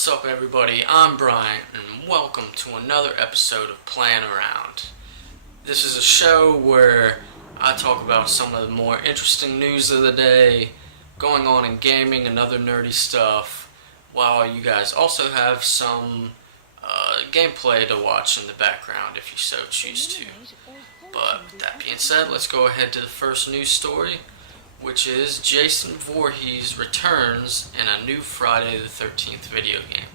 What's up, everybody? I'm Brian, and welcome to another episode of Playing Around. This is a show where I talk about some of the more interesting news of the day, going on in gaming and other nerdy stuff, while you guys also have some gameplay to watch in the background if you so choose to. But with that being said, let's go ahead to the first news story, which is Jason Voorhees returns in a new Friday the 13th video game.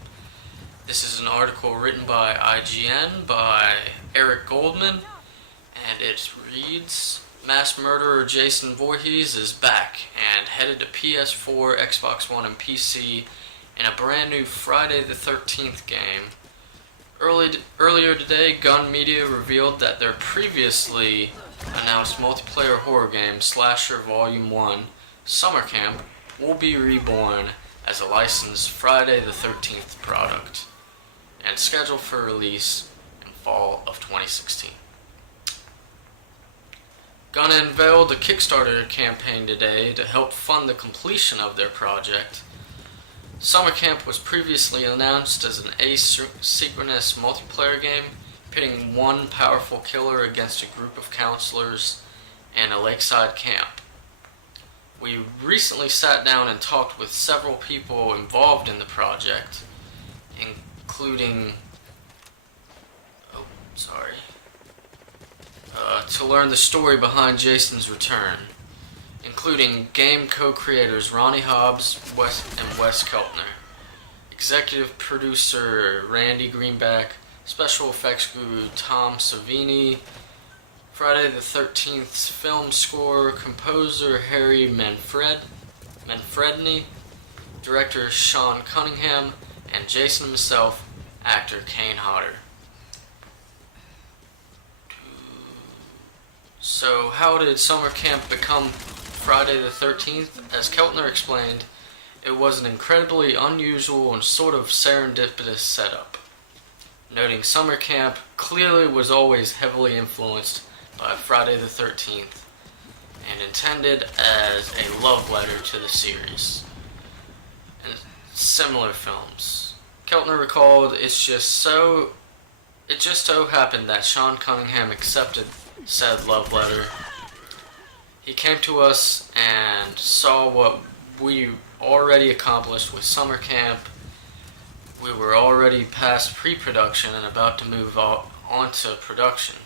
This is an article written by IGN by Eric Goldman, and it reads, Mass murderer Jason Voorhees is back and headed to PS4, Xbox One, and PC in a brand new Friday the 13th game. Earlier today, Gun Media revealed that their previously announced multiplayer horror game, Slasher Volume 1, Summer Camp, will be reborn as a licensed Friday the 13th product, and scheduled for release in fall of 2016. Gun unveiled a Kickstarter campaign today to help fund the completion of their project. Summer Camp was previously announced as an asynchronous multiplayer game, pitting one powerful killer against a group of counselors in a lakeside camp. We recently sat down and talked with several people involved in the project, including to learn the story behind Jason's return, including game co-creators Ronnie Hobbs and Wes Keltner, executive producer Randy Greenback, special effects guru Tom Savini, Friday the 13th's film score composer Harry Manfredini, director Sean Cunningham, and Jason himself, actor Kane Hodder. So how did Summer Camp become Friday the 13th? As Keltner explained, it was an incredibly unusual and sort of serendipitous setup, noting Summer Camp clearly was always heavily influenced by Friday the 13th and intended as a love letter to the series and similar films. Keltner recalled, it just so happened that Sean Cunningham accepted said love letter. He came to us and saw what we already accomplished with Summer Camp. We were already past pre-production and about to move on to production.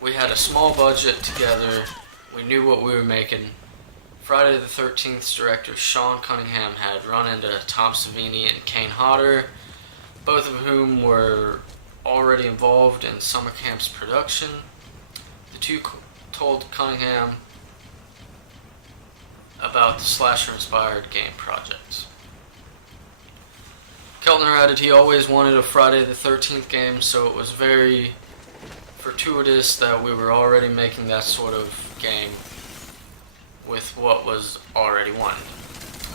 We had a small budget together. We knew what we were making. Friday the 13th's director Sean Cunningham had run into Tom Savini and Kane Hodder, both of whom were already involved in Summer Camp's production. The two told Cunningham about the slasher-inspired game project. Keltner added he always wanted a Friday the 13th game, so it was very fortuitous that we were already making that sort of game with what was already wanted.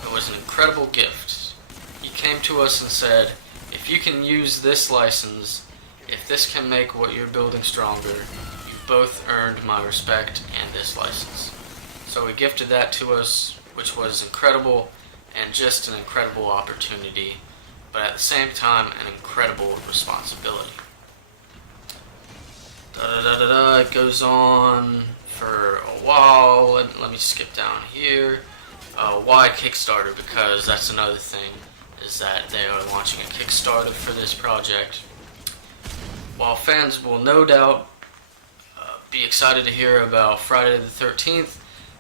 It was an incredible gift. He came to us and said, if you can use this license, if this can make what you're building stronger, you've both earned my respect and this license. So he gifted that to us, which was incredible and just an incredible opportunity, but at the same time, an incredible responsibility. It goes on for a while. Let me skip down here. Why Kickstarter? Because that's another thing, is that they are launching a Kickstarter for this project. While fans will no doubt be excited to hear about Friday the 13th,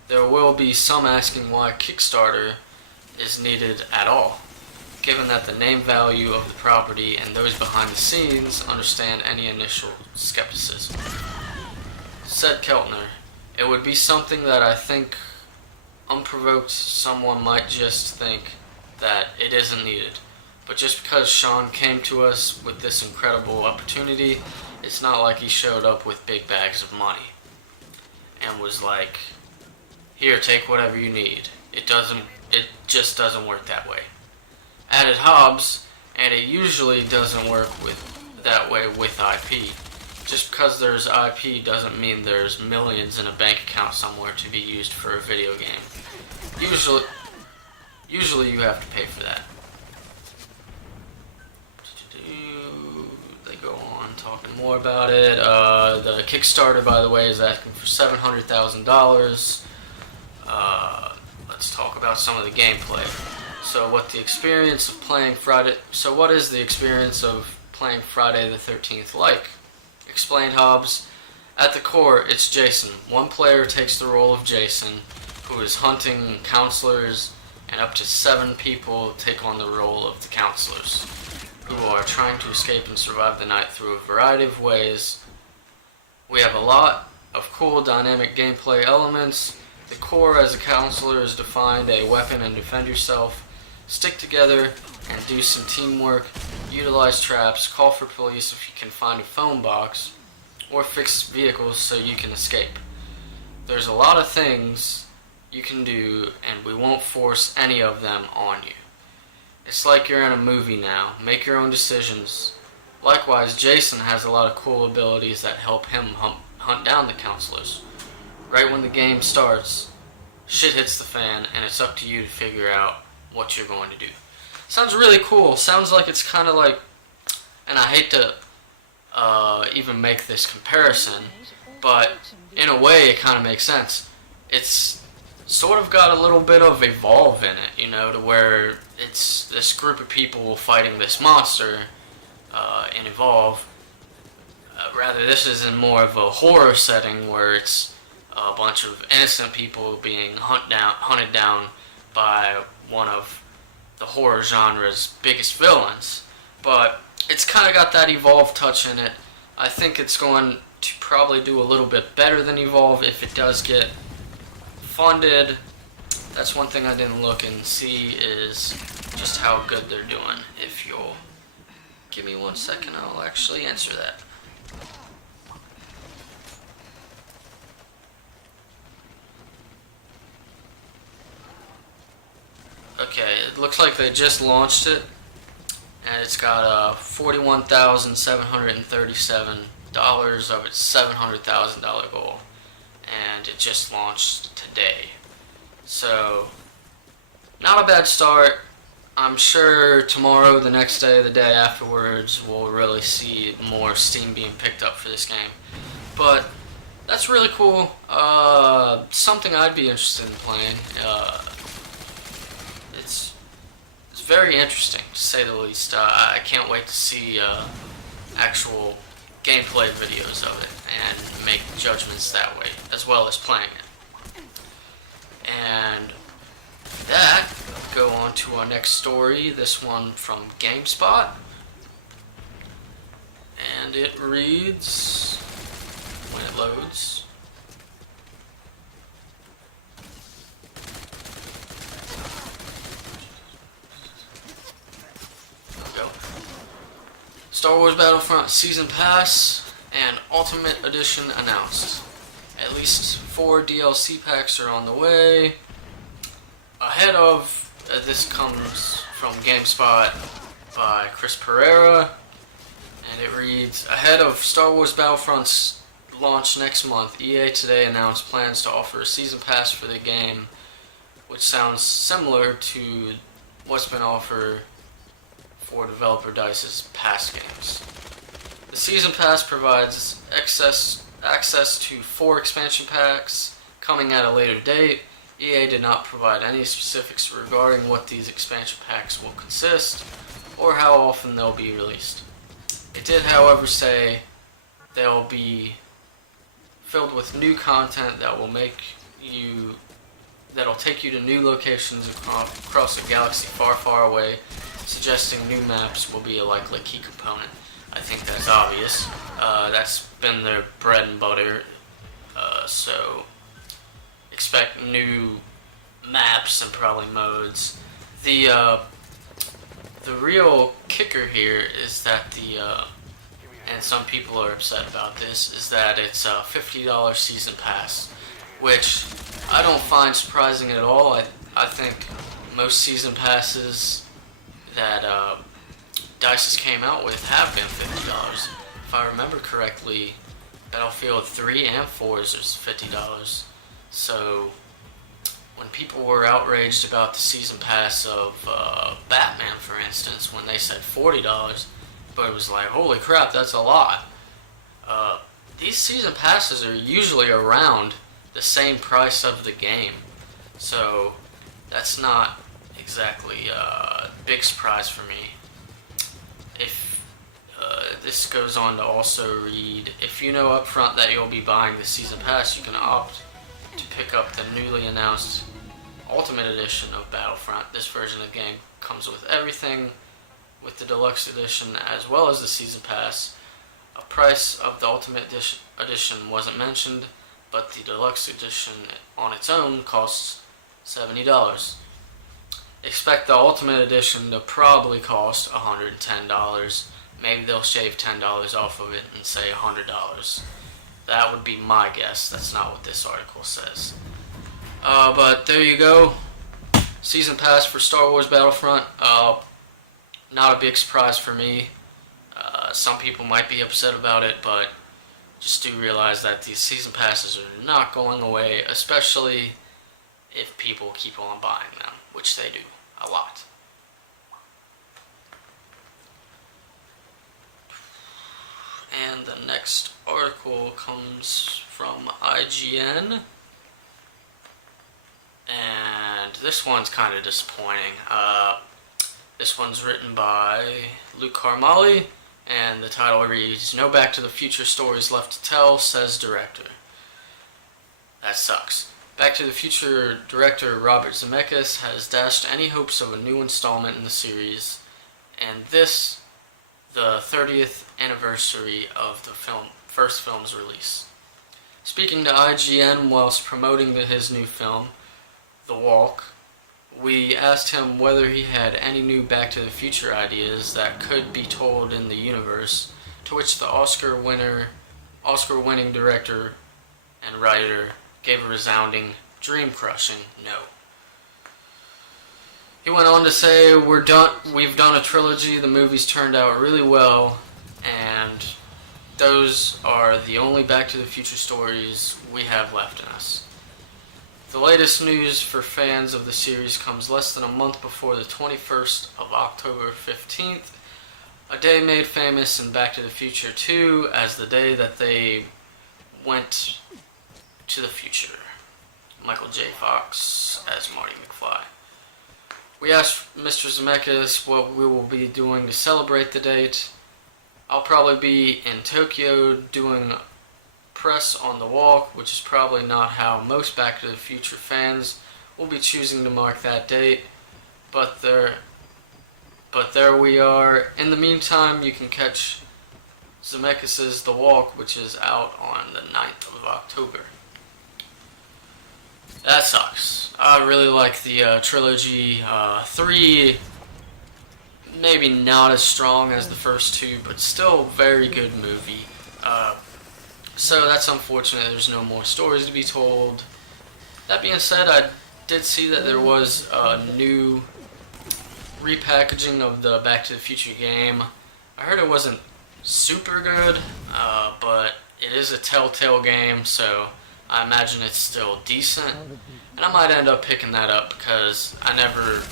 there will be some asking why Kickstarter is needed at all, given that the name value of the property and those behind the scenes understand any initial skepticism. Said Keltner, it would be something that I think unprovoked someone might just think that it isn't needed. But just because Sean came to us with this incredible opportunity, it's not like he showed up with big bags of money and was like, here, take whatever you need. It just doesn't work that way. Added Hobbs, and it usually doesn't work that way with IP. Just because there's IP doesn't mean there's millions in a bank account somewhere to be used for a video game. Usually you have to pay for that. more about it. The Kickstarter, by the way, is asking for $700,000. Let's talk about some of the gameplay. So, what is the experience of playing Friday the 13th like? Explained Hobbs. At the core, it's Jason. One player takes the role of Jason, who is hunting counselors, and up to 7 people take on the role of the counselors, who are trying to escape and survive the night through a variety of ways. We have a lot of cool dynamic gameplay elements. The core as a counselor is defined a weapon and defend yourself, stick together and do some teamwork, utilize traps, call for police if you can find a phone box, or fix vehicles so you can escape. There's a lot of things you can do, and we won't force any of them on you. It's like you're in a movie now. Make your own decisions. Likewise, Jason has a lot of cool abilities that help him hunt down the counselors. Right when the game starts, shit hits the fan, and it's up to you to figure out what you're going to do. Sounds really cool. Sounds like it's kind of like, and I hate to even make this comparison, but in a way it kind of makes sense. It's sort of got a little bit of Evolve in it, to where it's this group of people fighting this monster in Evolve. Rather, this is in more of a horror setting where it's a bunch of innocent people being hunted down by one of the horror genre's biggest villains. But it's kind of got that Evolve touch in it. I think it's going to probably do a little bit better than Evolve if it does get funded. That's one thing I didn't look and see is just how good they're doing. If you'll give me 1 second, I'll actually answer that. Okay, it looks like they just launched it, and it's got $41,737 of its $700,000 goal, and it just launched today. So, not a bad start. I'm sure tomorrow, the next day, the day afterwards, we'll really see more steam being picked up for this game. But that's really cool. Something I'd be interested in playing. It's very interesting, to say the least. I can't wait to see actual gameplay videos of it and make judgments that way, as well as playing it. And that, go on to our next story, this one from GameSpot. And it reads, when it loads, there we go. Star Wars Battlefront Season Pass and Ultimate Edition announced. At least 4 DLC packs are on the way. Ahead of, this comes from GameSpot by Chris Pereira, and it reads, ahead of Star Wars Battlefront's launch next month, EA today announced plans to offer a season pass for the game, which sounds similar to what's been offered for developer DICE's past games. The season pass provides access to 4 expansion packs coming at a later date. EA did not provide any specifics regarding what these expansion packs will consist or how often they'll be released. It did, however, say they'll be filled with new content that'll take you to new locations across a galaxy far, far away, suggesting new maps will be a likely key component. I think that's obvious. That's been their bread and butter, so expect new maps and probably modes. The real kicker here is that and some people are upset about this, is that it's a $50 season pass, which I don't find surprising at all. I think most season passes that DICE came out with have been $50. If I remember correctly, Battlefield 3 and 4 is $50. So when people were outraged about the season pass of Batman, for instance, when they said $40, but it was like, holy crap, that's a lot. these season passes are usually around the same price of the game, so that's not exactly a big surprise for me. If this goes on to also read, if you know upfront that you'll be buying the season pass, you can opt to pick up the newly announced Ultimate Edition of Battlefront. This version of the game comes with everything with the Deluxe Edition as well as the season pass. A price of the Ultimate Edition wasn't mentioned, but the Deluxe Edition on its own costs $70. Expect the Ultimate Edition to probably cost $110. Maybe they'll shave $10 off of it and say $100. That would be my guess. That's not what this article says. But there you go. Season pass for Star Wars Battlefront. Not a big surprise for me. Some people might be upset about it, but just do realize that these season passes are not going away, especially if people keep on buying them, which they do a lot. And the next article comes from IGN, and this one's kind of disappointing. This one's written by Luke Carmali, and the title reads, "No Back to the Future stories left to tell, says director." That sucks. Back to the Future director Robert Zemeckis has dashed any hopes of a new installment in the series, and this, the 30th anniversary of the first film's release. Speaking to IGN whilst promoting his new film, The Walk, we asked him whether he had any new Back to the Future ideas that could be told in the universe, to which the Oscar-winning director and writer gave a resounding, dream-crushing no. He went on to say, we've done a trilogy, the movies turned out really well, and those are the only Back to the Future stories we have left in us. The latest news for fans of the series comes less than a month before the 21st of October 15th, a day made famous in Back to the Future 2 as the day that they went to the future. Michael J. Fox as Marty McFly. We asked Mr. Zemeckis what we will be doing to celebrate the date. I'll probably be in Tokyo doing press on The Walk, which is probably not how most Back to the Future fans will be choosing to mark that date, but there we are. In the meantime, you can catch Zemeckis' The Walk, which is out on the 9th of October. That sucks. I really like the trilogy. 3, maybe not as strong as the first 2, but still very good movie. So that's unfortunate there's no more stories to be told. That being said, I did see that there was a new repackaging of the Back to the Future game. I heard it wasn't super good, but it is a Telltale game, so I imagine it's still decent. And I might end up picking that up because I never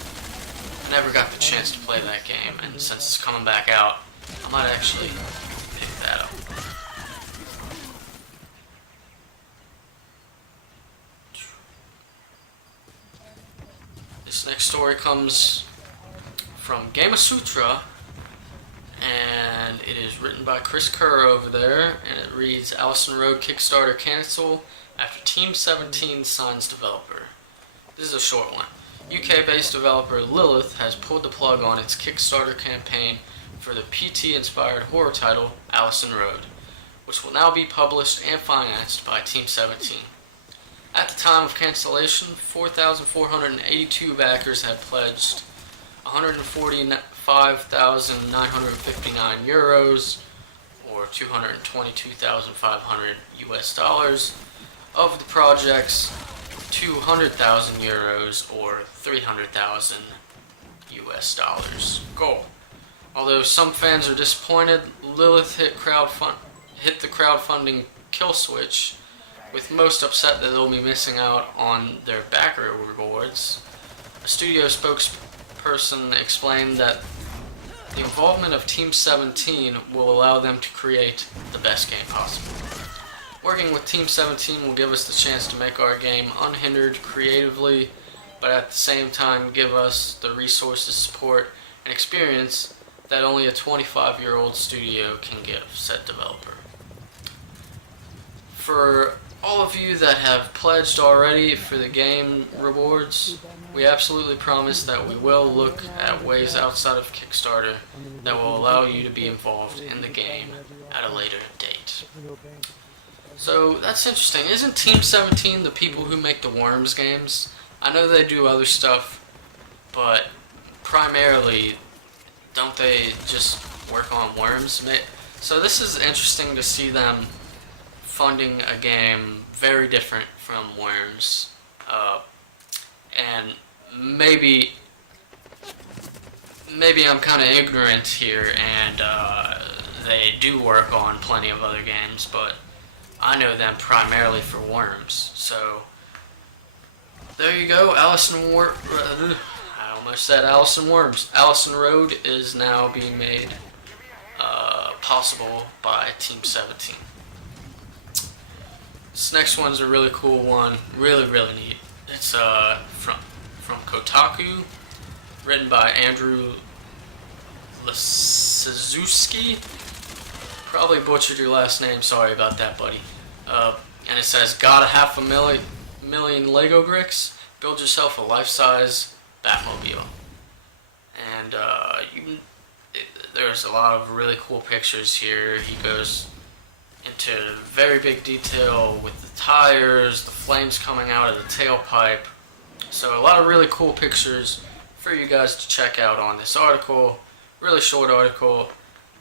got the chance to play that game, and since it's coming back out, I might actually pick that up. This next story comes from Gamasutra, and it is written by Chris Kerr over there, and it reads, Allison Road Kickstarter cancel after Team 17 signs developer. This is a short one. UK-based developer Lilith has pulled the plug on its Kickstarter campaign for the PT-inspired horror title Allison Road, which will now be published and financed by Team 17. At the time of cancellation, 4,482 backers had pledged 145,959 euros, or 222,500 US dollars, of the project's 200,000 euros, or 300,000 US dollars goal. Although some fans are disappointed, Lilith hit the crowdfunding kill switch, with most upset that they'll be missing out on their backer rewards. A studio spokesperson explained that The involvement of Team 17 will allow them to create the best game possible. Working with Team 17 will give us the chance to make our game unhindered creatively, but at the same time give us the resources, support, and experience that only a 25-year-old studio can give, said developer. For all of you that have pledged already for the game rewards, we absolutely promise that we will look at ways outside of Kickstarter that will allow you to be involved in the game at a later date. So that's interesting. Isn't Team 17 the people who make the Worms games? I know they do other stuff, but primarily, don't they just work on Worms? So this is interesting to see them funding a game very different from Worms. And maybe I'm kind of ignorant here, and they do work on plenty of other games, but I know them primarily for Worms. So there you go, I almost said Allison Worms. Allison Road is now being made possible by Team 17. This next one's a really cool one, really neat. It's from Kotaku, written by Andrew Lasiszewski. Probably butchered your last name, sorry about that, buddy. And it says, got a 500,000 Lego bricks? Build yourself a life-size Batmobile. And there's a lot of really cool pictures here. He goes into very big detail with the tires, the flames coming out of the tailpipe. So a lot of really cool pictures for you guys to check out on this article. Really short article.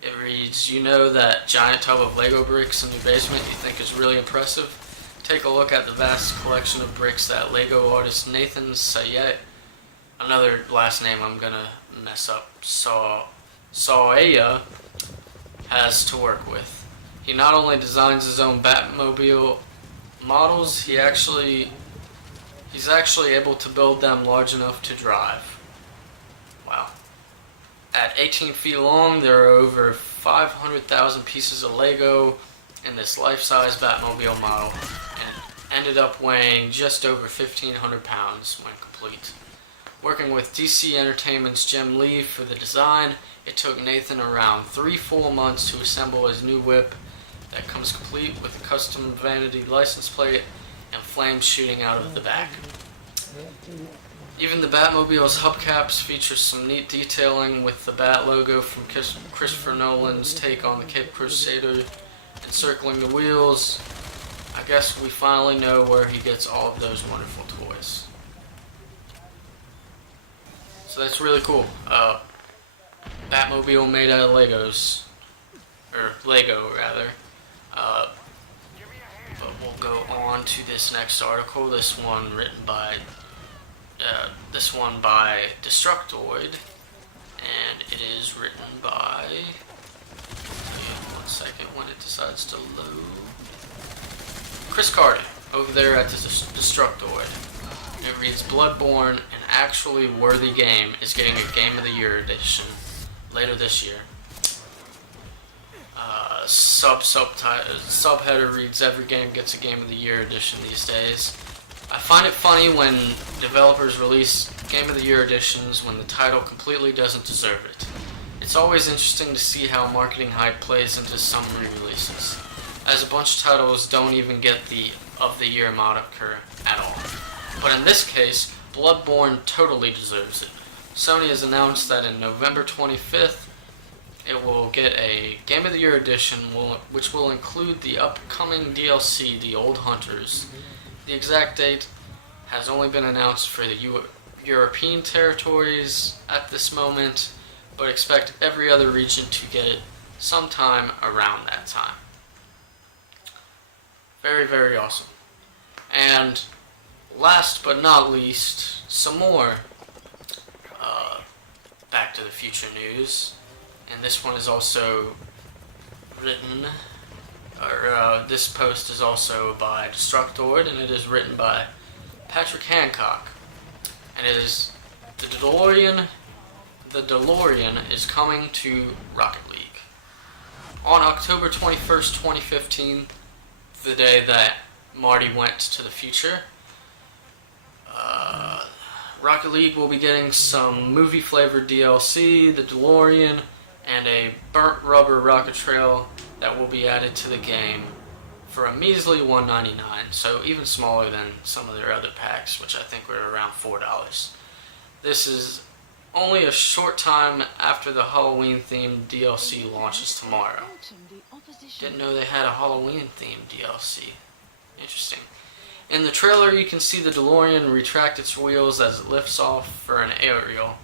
It reads, you know that giant tub of Lego bricks in your basement you think is really impressive? Take a look at the vast collection of bricks that Lego artist Nathan Sayet, another last name I'm gonna mess up, Saaya, has to work with. He not only designs his own Batmobile models, he's actually able to build them large enough to drive. Wow. At 18 feet long, there are over 500,000 pieces of Lego in this life-size Batmobile model, and ended up weighing just over 1,500 pounds when complete. Working with DC Entertainment's Jim Lee for the design, it took Nathan around 3 full months to assemble his new whip that comes complete with a custom vanity license plate and flames shooting out of the back. Even the Batmobile's hubcaps feature some neat detailing with the Bat logo from Christopher Nolan's take on the Cape Crusader encircling the wheels. I guess we finally know where he gets all of those wonderful toys. So that's really cool. Batmobile made out of Legos. Or Lego, rather. But we'll go on to this next article. This one by Destructoid, and it is written by. One second when it decides to load. Chris Carter over there at the Destructoid. It reads, Bloodborne, an actually worthy game, is getting a Game of the Year edition later this year. Subheader reads, every game gets a Game of the Year edition these days. I find it funny when developers release Game of the Year editions when the title completely doesn't deserve it. It's always interesting to see how marketing hype plays into some re-releases, as a bunch of titles don't even get the of the year moniker at all. But in this case, Bloodborne totally deserves it. Sony has announced that in November 25th, it will get a Game of the Year edition, which will include the upcoming DLC, The Old Hunters. The exact date has only been announced for the European territories at this moment, but expect every other region to get it sometime around that time. Very, very awesome. And last but not least, some more Back to the Future news. And this one is also written, this post is also by Destructoid, and it is written by Patrick Hancock. And it is, the DeLorean the DeLorean is coming to Rocket League. On October 21st, 2015, the day that Marty went to the future, Rocket League will be getting some movie-flavored DLC, the DeLorean, and a burnt rubber rocket trail that will be added to the game for a measly $1.99, so even smaller than some of their other packs, which I think were around $4. This is only a short time after the Halloween-themed DLC launches tomorrow. Didn't know they had a Halloween-themed DLC. Interesting. In the trailer, you can see the DeLorean retract its wheels as it lifts off for an aerial.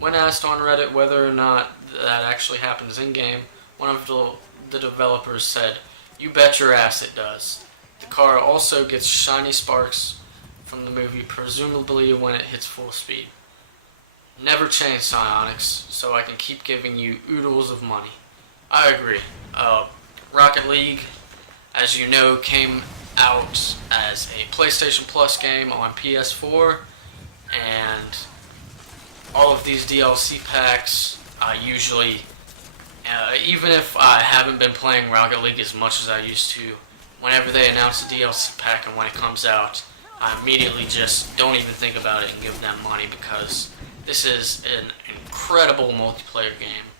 When asked on Reddit whether or not that actually happens in-game, one of the developers said, "You bet your ass it does." The car also gets shiny sparks from the movie, presumably when it hits full speed. Never change, Psionics, so I can keep giving you oodles of money. I agree. Rocket League, as you know, came out as a PlayStation Plus game on PS4, and all of these DLC packs, I usually, even if I haven't been playing Rocket League as much as I used to, whenever they announce a DLC pack and when it comes out, I immediately just don't even think about it and give them money, because this is an incredible multiplayer game.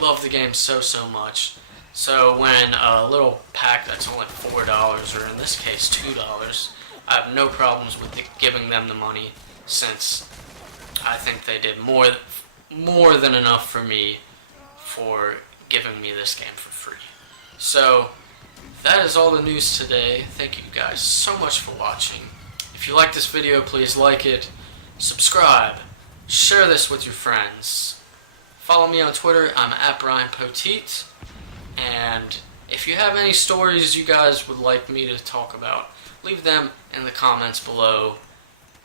Love the game so much. So when a little pack that's only $4, or in this case $2, I have no problems with giving them the money, since I think they did more than enough for me for giving me this game for free. So that is all the news today. Thank you guys so much for watching. If you like this video, please like it, subscribe, share this with your friends. Follow me on Twitter, I'm at Brian Poteet. And if you have any stories you guys would like me to talk about, leave them in the comments below.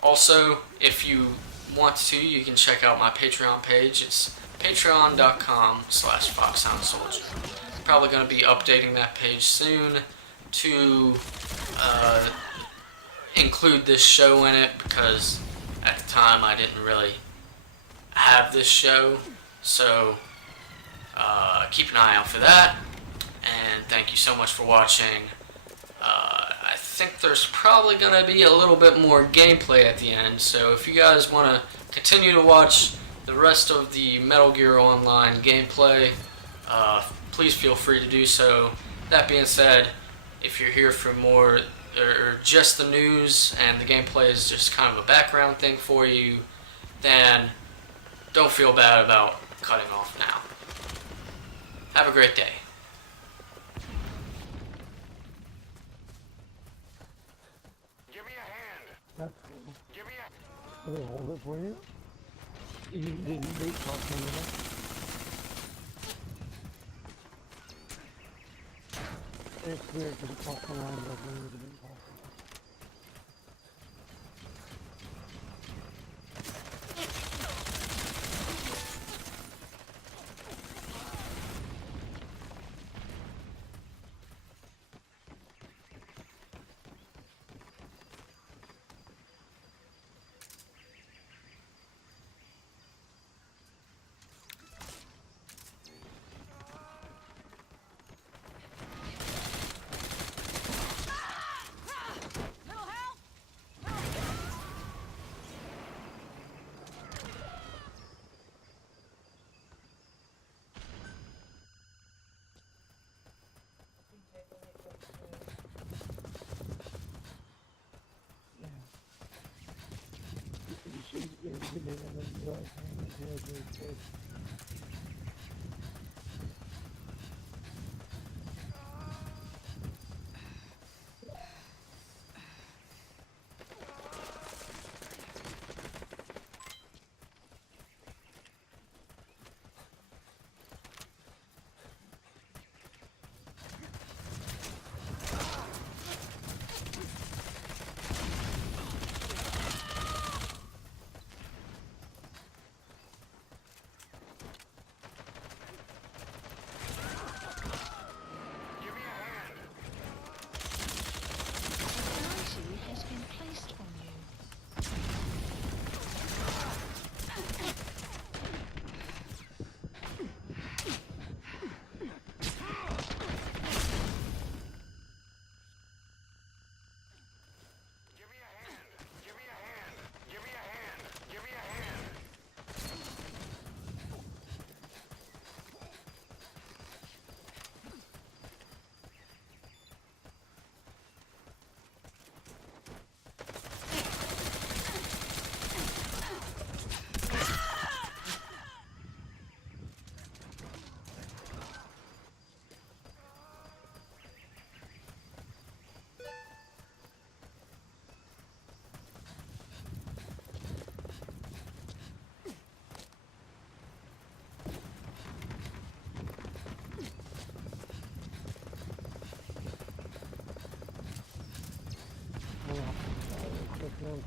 Also, if you want to, you can check out my Patreon page. It's patreon.com/FoxHoundSoldier. Probably going to be updating that page soon to include this show in it, because at the time I didn't really have this show. So keep an eye out for that, and thank you so much for watching. I think there's probably going to be a little bit more gameplay at the end, so if you guys want to continue to watch the rest of the Metal Gear Online gameplay, please feel free to do so. That being said, if you're here for more, or just the news and the gameplay is just kind of a background thing for you, then don't feel bad about cutting off now. Have a great day. Give me a hand. That's cool. Give me a... Will they hold it for you? You didn't beat talking to them? It's weird because it costs a line, but we would have been talking.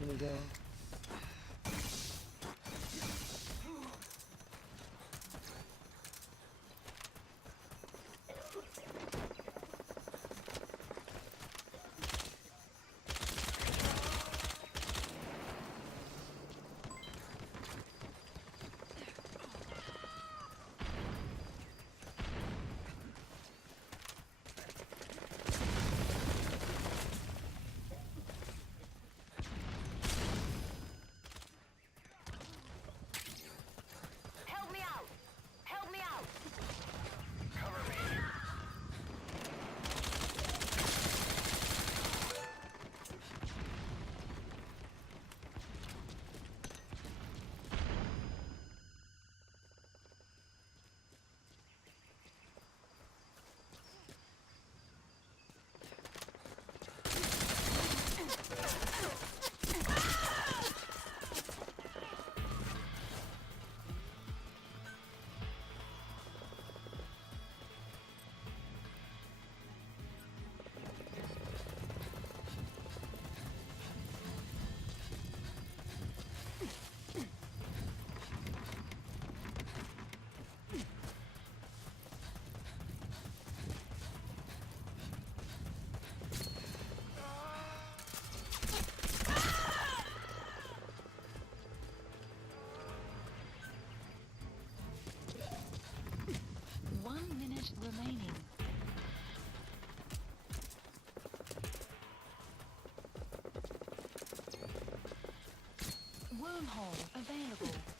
in his arm. Help me out! Help me out! Cover me. Remaining. Wormhole available.